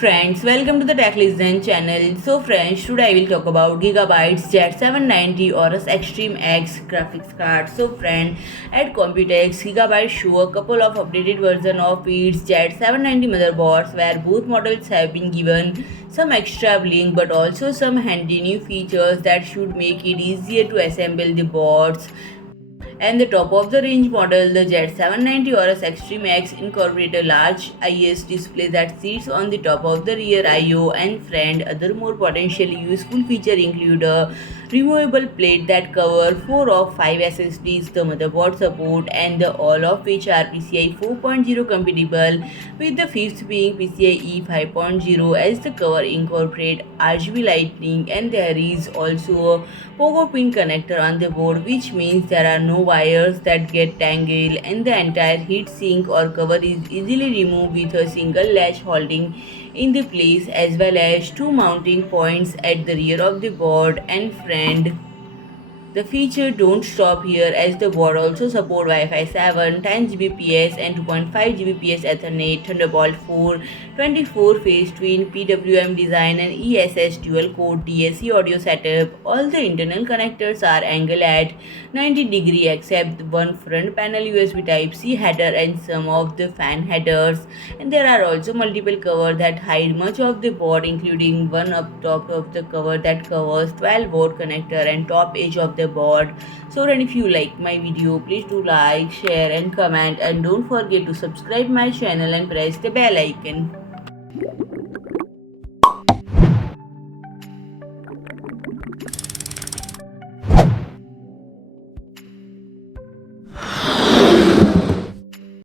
friends, welcome to the Tech Listen channel. So friends, today I will talk about Gigabyte Z790 Aorus Xtreme X graphics card. So friend, at Computex, Gigabyte show a couple of updated version of its Z790 motherboards where both models have been given some extra bling but also some handy new features that should make it easier to assemble the boards. And the top of the range model, the Z790 Aorus Xtreme X, incorporates a large IS display that sits on the top of the rear I/O. And friend, other more potentially useful features include a removable plate that covers 4 of 5 SSDs, the motherboard support, and all of which are PCIe 4.0 compatible, with the fifth being PCIe 5.0, as the cover incorporates RGB lighting, and there is also a pogo pin connector on the board, which means there are no wires that get tangled, and the entire heatsink or cover is easily removed with a single latch holding in the place, as well as two mounting points at the rear of the board. And friend, the feature don't stop here, as the board also support Wi-Fi 7, 10 Gbps and 2.5 Gbps Ethernet, Thunderbolt 4, 24-phase twin PWM design, and ESS dual-core DAC audio setup. All the internal connectors are angled at 90 degrees except one front panel USB Type-C header and some of the fan headers. And there are also multiple covers that hide much of the board, including one up top of the cover that covers 12-volt connector and top edge of the board. So then, if you like my video, please do like, share and comment, and don't forget to subscribe my channel and press the bell icon.